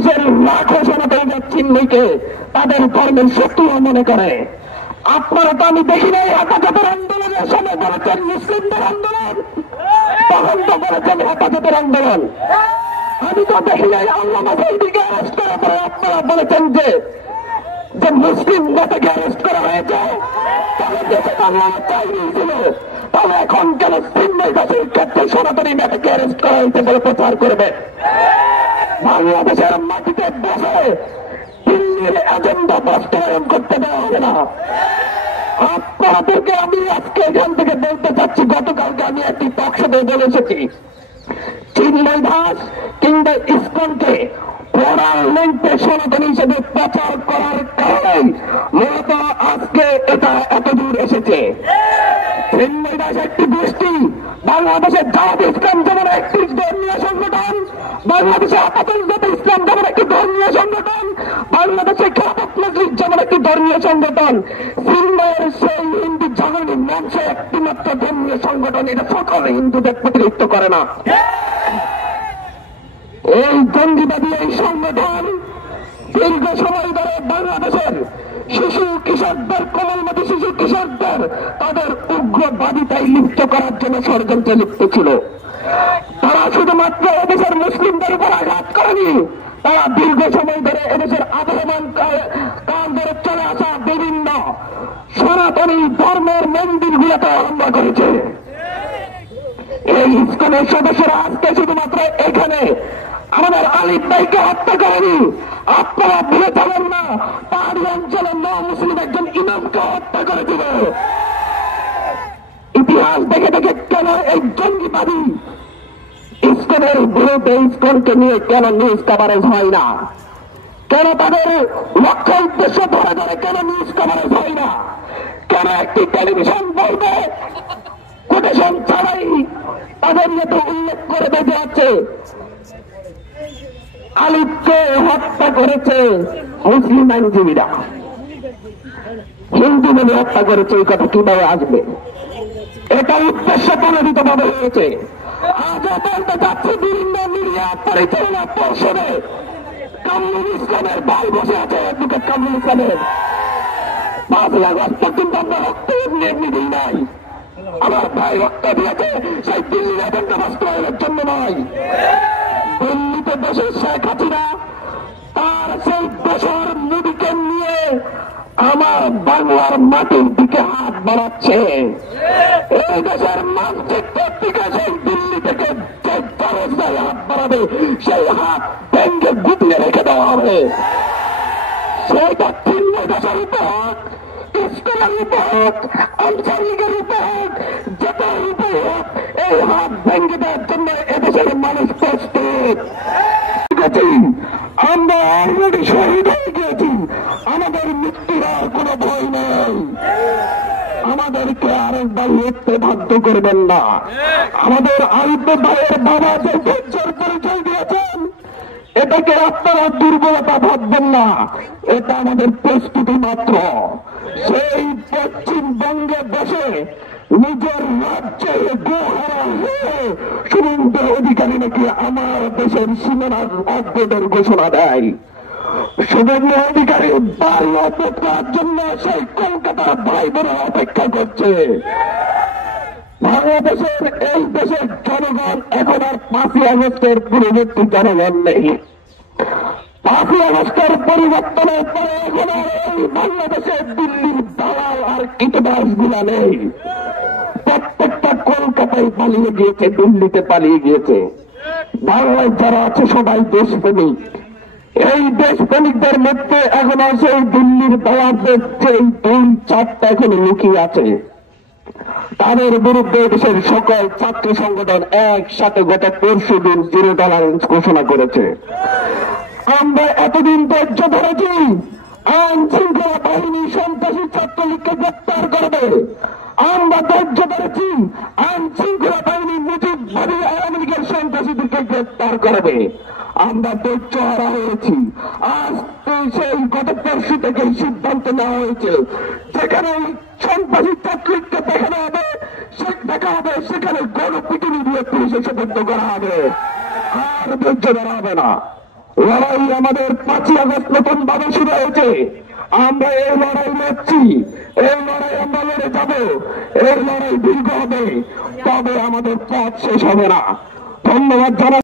বাংলাদেশের লাখো সনাতনী চিহ্নকে তাদের ধর্মের শত্রু মনে করে। আপনারা তো আমি দেখি নাই হেফাজতের আন্দোলনের সময় বলেছেন মুসলিমদের আন্দোলন, তখন তো বলেছেন হেফাজতের আন্দোলন। আমি তো দেখি নাই আল্লামা সাঈদীকে অ্যারেস্ট করার পরে আপনারা বলেছেন যে মুসলিম নেতাকে অ্যারেস্ট করা হয়েছে, তখন দেশে আল্লামা সাঈদী ছিল, তাহলে এখন কেন চিন্ময় দাসের ক্ষেত্রে সনাতনী নেতাকে অ্যারেস্ট করা হয়েছে বলে প্রচার করবে? বাংলাদেশের মাটিতে বসে দিল্লির এজেন্ডা বাস্তবায়ন করতে দেওয়া হবে না। আপনাদেরকে আমি আজকে এখান থেকে বলতে চাচ্ছি, গতকালকে আমি একটি টকশোতে বলে এসেছি, চিন্ময় দাস কিংবা ইসকনকে পার্লামেন্টে সনাতনী হিসেবে প্রচার করার কারণে মূলত আজকে এটা এতদূর এসেছে। চিন্ময় দাস একটি গোষ্ঠী, বাংলাদেশের জামাত ইসলাম যেমন একটি ধর্মীয় সংগঠন, বাংলাদেশে হেফাজতে ইসলাম যেমন একটি ধর্মীয় সংগঠন, বাংলাদেশে খেলাফত মজলিস যেমন একটি ধর্মীয় সংগঠন, চিন্ময়ের সেই হিন্দু জাগরণী মঞ্চ একটি মাত্র ধর্মীয় সংগঠন, এটা সকল হিন্দুদের প্রতিনিধিত্ব করে না। এই জঙ্গিবাদী এই সংগঠন দীর্ঘ সময় ধরে বাংলাদেশের শিশু কিশোরদের, কোমলমতি শিশু কিশোরদের তাদের উগ্রবাদিতায় লিপ্ত করার জন্য ষড়যন্ত্রে লিপ্ত ছিল। তারা শুধুমাত্র এদেশের মুসলিমদের উপর আঘাত করেনি, তারা দীর্ঘ সময় ধরে এদেশের আবহমান কাল ধরে চলে আসা বিভিন্ন সনাতনী ধর্মের মন্দিরগুলোতে হামলা করেছে। এই ইসকনের সদস্যরা আজকে শুধুমাত্র এখানে আমাদের আলিফ ভাইকে হত্যা করেনি, আপনারা ভুলে যাবেন না পাহাড়ি অঞ্চলের মুসলিম একজন ইমামকে হত্যা করেছিল। ইতিহাস দেখে দেখে কেন এই জঙ্গিবাদী ইসকনের বিরুদ্ধে, ইসকনকে নিয়ে কেন নিউজ কভারেজ হয় না? কেন তাদের লক্ষ্য উদ্দেশ্য ধরে ধরে কেন নিউজ কভারেজ হয় না? কেন একটি টেলিভিশন বলবে কোটেশন ছাড়াই তাদের মতো উল্লেখ করে বেঁচে আছে আলিফকে হত্যা করেছে মুসলিম আইনজীবীরা, হিন্দু বলে হত্যা করেছে, এই কথা কিভাবে আসবে? এটা উদ্দেশ্য প্রণোদিত ভাবে হয়েছে। আজও বলতে যাচ্ছে বিভিন্ন মিডিয়া পরিচালনা পর্ষদে কামরুল ইসলামের ভাই বসে আছে, অ্যাডভোকেট কামরুল ইসলামের। 5 আগস্ট পর্যন্ত আমরা রক্ত এমনি দিই নাই, আমার ভাই রক্ত দিয়েছে সেই দিল্লির এজেন্ডা বাস্তবায়নের জন্য নয়। দিল্লিতে বসে শেখ হাসিনা তার সেই দেশের মোদীকে নিয়ে আমার বাংলার মাটির দিকে হাত বাড়াচ্ছে। এই দেশের মানচিত্রের দিকে সেই দিল্লি থেকে যে ব্যবস্থায় হাত বাড়াবে, সেই হাত ভেঙ্গে গুটিয়ে রেখে দেওয়া হবে। সেইটা চিন্ময় দাসের উপর হোক, ইসকনের উপর হোক, আনসার লীগের উপর হোক, যেটার উপর হোক, এই হাত ভেঙ্গে দেওয়ার জন্য এদেশের মানুষ প্রস্তুত। আমরা অলরেডি শহীদ হয়ে গিয়েছি, আমাদের মৃত্যুর আর কোনো ভয় নেই। আমাদেরকে আরেকবার লড়তে বাধ্য করবেন না। আমাদের আলিফ ভাইয়ের বাবা যে ধৈর্যের পরিচয় দিয়েছেন, এটাকে আপনারা দুর্বলতা ভাববেন না, এটা আমাদের প্রস্তুতি মাত্র। সেই পশ্চিমবঙ্গে বসে নিজের রাজ্যে গোহারা হয়ে শুভেন্দু অধিকারী নাকি আমার দেশের সীমানার অগ্রদের ঘোষণা দেয়। শুভেন্দু অধিকারী বাড়ি অপেক্ষার জন্য সেই কলকাতার ভাই বোনেরা অপেক্ষা করছে। বাংলাদেশের এই দেশের জনগণ এখন আর 5ই আগস্টের পূর্ববর্তী জনগণ নেই। 5ই আগস্টের পরিবর্তনের পরে এখন আর এই বাংলাদেশের দিল্লির দালাল আর কীটবাস গুলা নেই। প্রত্যেকটা কলকাতায় পালিয়ে গিয়েছে, দিল্লিতে পালিয়ে গিয়েছে। বাংলায় যারা আছে সবাই দেশপ্রেমিক। এই দেশপ্রেমিকদের মধ্যে এখন আছে এই দিল্লির দালালদের এই 2-4টা এখন লুকিয়ে আছে। তাদের বিরুদ্ধে দেশের সকল ছাত্র সংগঠন একসাথে গত পরশুদিন 0 টলারেন্স ঘোষণা করেছে। আমরা এতদিন ধৈর্য ধরেছি আইন শৃঙ্খলা বাহিনী সন্ত্রাসী ছাত্রলীগকে গ্রেপ্তার করবে। আমরা ধৈর্য ধরেছি আইন শৃঙ্খলা বাহিনী মুজিববাদী আওয়ামী লীগের সন্ত্রাসীদেরকে গ্রেপ্তার করবে। আমরা ধৈর্য হারা হয়েছি। আজ সেই গত পরশু থেকে সিদ্ধান্ত নেওয়া হয়েছে, যেখানে সন্ত্রাসী ছাত্রলীগকে দেখানো হবে, দেখা হবে সেখানে গণপিটুনি দিয়ে পুলিশে সোপর্দ করা হবে। আর ধৈর্য ধরা হবে না। লড়াই আমাদের 5ই আগস্ট নতুন ভাবে শুরু হয়েছে। আমরা এই লড়াই লড়ছি, এই লড়াই আমরা লড়ে যাব, এই লড়াই দীর্ঘ হবে, তবে আমাদের পথ শেষ হবে না। ধন্যবাদ জানাই।